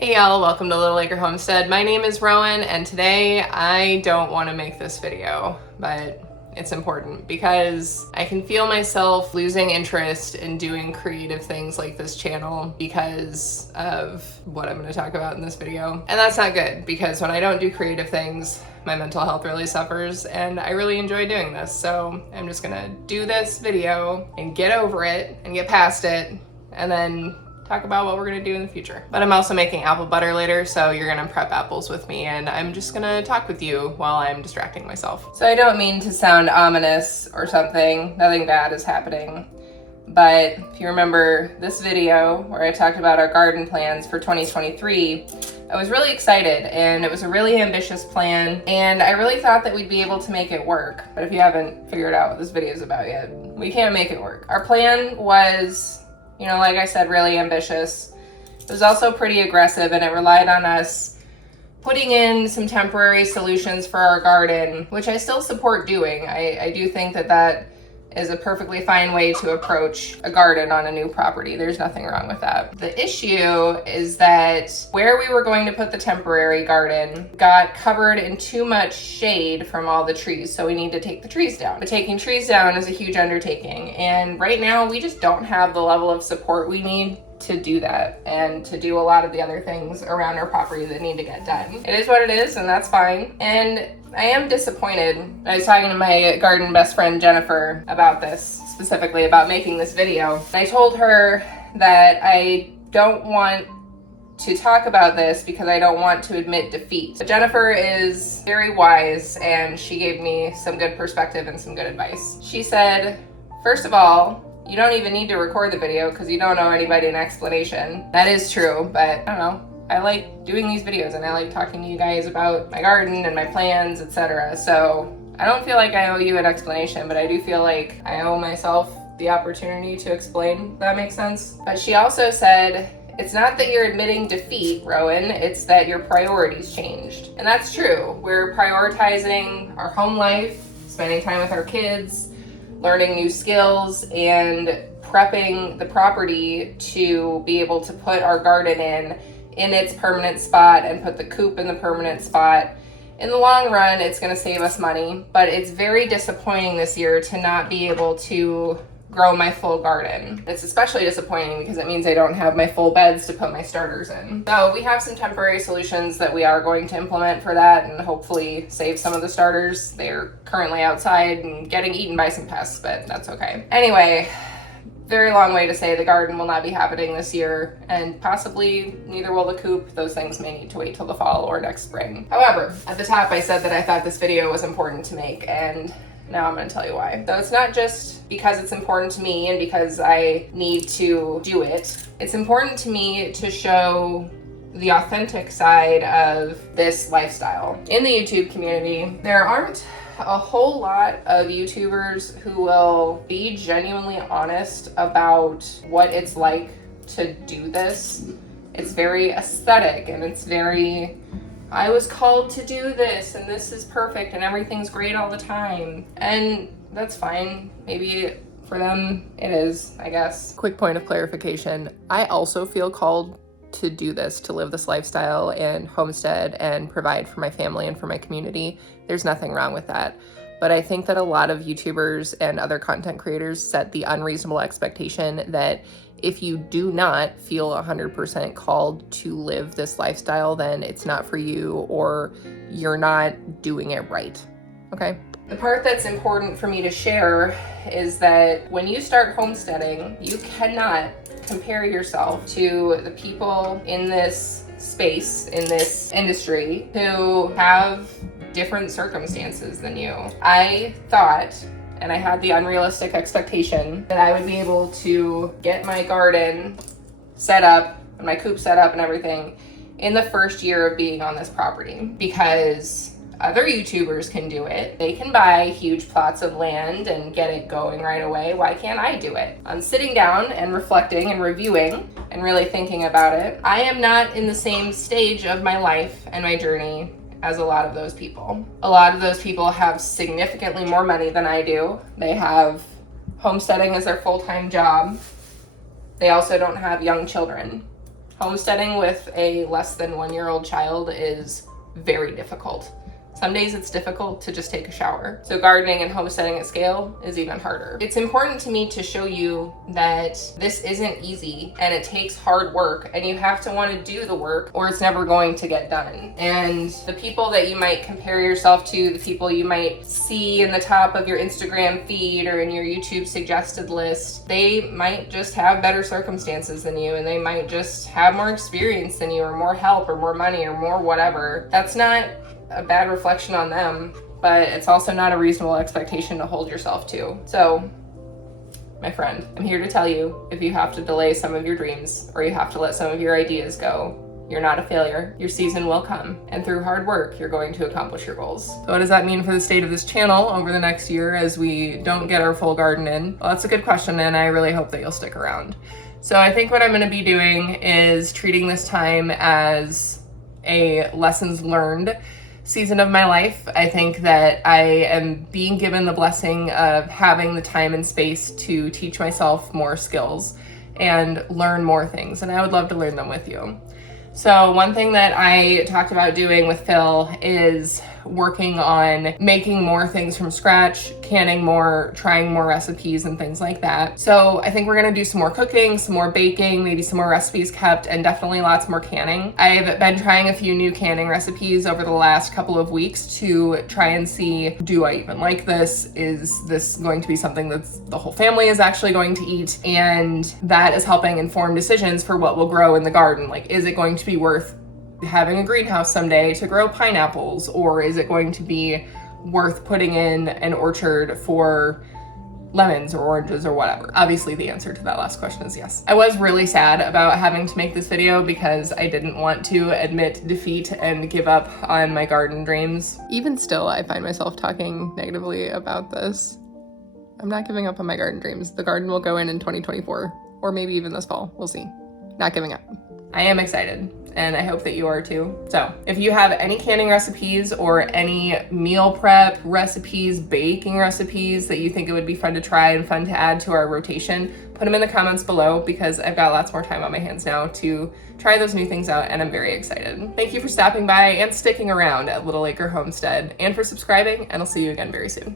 Hey y'all, welcome to Little Acre Homestead. My name is Rowan, and today I don't want to make this video, but it's important because I can feel myself losing interest in doing creative things like this channel because of what I'm going to talk about in this video. And that's not good because when I don't do creative things, my mental health really suffers, and I really enjoy doing this. So I'm just gonna do this video and get over it and get past it, and then talk about what we're gonna do in the future. But I'm also making apple butter later, so you're gonna prep apples with me, and I'm just gonna talk with you while I'm distracting myself. So I don't mean to sound ominous or something, nothing bad is happening. But if you remember this video where I talked about our garden plans for 2023, I was really excited, and it was a really ambitious plan, and I really thought that we'd be able to make it work. But if you haven't figured out what this video is about yet, we can't make it work. Our plan was, like I said, really ambitious. It was also pretty aggressive, and it relied on us putting in some temporary solutions for our garden, which I still support doing. I do think that that is a perfectly fine way to approach a garden on a new property. There's nothing wrong with that. The issue is that where we were going to put the temporary garden got covered in too much shade from all the trees, so we need to take the trees down. But taking trees down is a huge undertaking, and right now we just don't have the level of support we need to do that and to do a lot of the other things around our property that need to get done. It is what it is, and that's fine. And I am disappointed. I was talking to my garden best friend Jennifer about this, specifically about making this video. I told her that I don't want to talk about this because I don't want to admit defeat. But Jennifer is very wise, and she gave me some good perspective and some good advice. She said, first of all, you don't even need to record the video because you don't owe anybody an explanation. That is true, but I don't know. I like doing these videos, and I like talking to you guys about my garden and my plans, etc. So I don't feel like I owe you an explanation, but I do feel like I owe myself the opportunity to explain, if that makes sense. But she also said, it's not that you're admitting defeat, Rowan, it's that your priorities changed. And that's true. We're prioritizing our home life, spending time with our kids, learning new skills, and prepping the property to be able to put our garden in its permanent spot and put the coop in the permanent spot. In the long run, it's going to save us money, but it's very disappointing this year to not be able to grow my full garden. It's especially disappointing because it means I don't have my full beds to put my starters in. So we have some temporary solutions that we are going to implement for that and hopefully save some of the starters. They're currently outside and getting eaten by some pests, but that's okay. Anyway, very long way to say the garden will not be happening this year, and possibly neither will the coop. Those things may need to wait till the fall or next spring. However, at the top I said that I thought this video was important to make, and now I'm going to tell you why. So it's not just because it's important to me and because I need to do it. It's important to me to show the authentic side of this lifestyle. In the YouTube community, there aren't a whole lot of YouTubers who will be genuinely honest about what it's like to do this. It's very aesthetic, and it's very, I was called to do this, and this is perfect, and everything's great all the time. And that's fine. Maybe for them it is, I guess. Quick point of clarification. I also feel called to do this, to live this lifestyle and homestead and provide for my family and for my community. There's nothing wrong with that. But I think that a lot of YouTubers and other content creators set the unreasonable expectation that if you do not feel 100% called to live this lifestyle, then it's not for you or you're not doing it right. Okay? The part that's important for me to share is that when you start homesteading, you cannot compare yourself to the people in this space, in this industry, who have different circumstances than you. I thought, and I had the unrealistic expectation, that I would be able to get my garden set up and my coop set up and everything in the first year of being on this property, because other YouTubers can do it. They can buy huge plots of land and get it going right away. Why can't I do it? I'm sitting down and reflecting and reviewing and really thinking about it. I am not in the same stage of my life and my journey as a lot of those people. A lot of those people have significantly more money than I do. They have homesteading as their full-time job. They also don't have young children. Homesteading with a less than 1-year-old child is very difficult. Some days it's difficult to just take a shower. So gardening and homesteading at scale is even harder. It's important to me to show you that this isn't easy and it takes hard work, and you have to want to do the work or it's never going to get done. And the people that you might compare yourself to, the people you might see in the top of your Instagram feed or in your YouTube suggested list, they might just have better circumstances than you, and they might just have more experience than you, or more help, or more money, or more whatever. That's not a bad reflection on them, but it's also not a reasonable expectation to hold yourself to. So, my friend, I'm here to tell you, if you have to delay some of your dreams or you have to let some of your ideas go, you're not a failure. Your season will come, and through hard work, you're going to accomplish your goals. So what does that mean for the state of this channel over the next year as we don't get our full garden in? Well, that's a good question, and I really hope that you'll stick around. So I think what I'm gonna be doing is treating this time as a lessons learned season of my life. I think that I am being given the blessing of having the time and space to teach myself more skills and learn more things, and I would love to learn them with you. So one thing that I talked about doing with Phil is working on making more things from scratch, canning more, trying more recipes and things like that. So I think we're gonna do some more cooking, some more baking, maybe some more recipes kept, and definitely lots more canning. I've been trying a few new canning recipes over the last couple of weeks to try and see, do I even like this? Is this going to be something that the whole family is actually going to eat? And that is helping inform decisions for what will grow in the garden. Like, is it going to be worth having a greenhouse someday to grow pineapples, or is it going to be worth putting in an orchard for lemons or oranges or whatever? Obviously the answer to that last question is yes. I was really sad about having to make this video because I didn't want to admit defeat and give up on my garden dreams. Even still, I find myself talking negatively about this. I'm not giving up on my garden dreams. The garden will go in 2024, or maybe even this fall. We'll see. Not giving up. I am excited, and I hope that you are too. So if you have any canning recipes or any meal prep recipes, baking recipes that you think it would be fun to try and fun to add to our rotation, put them in the comments below, because I've got lots more time on my hands now to try those new things out, and I'm very excited. Thank you for stopping by and sticking around at Little Acre Homestead, and for subscribing, and I'll see you again very soon.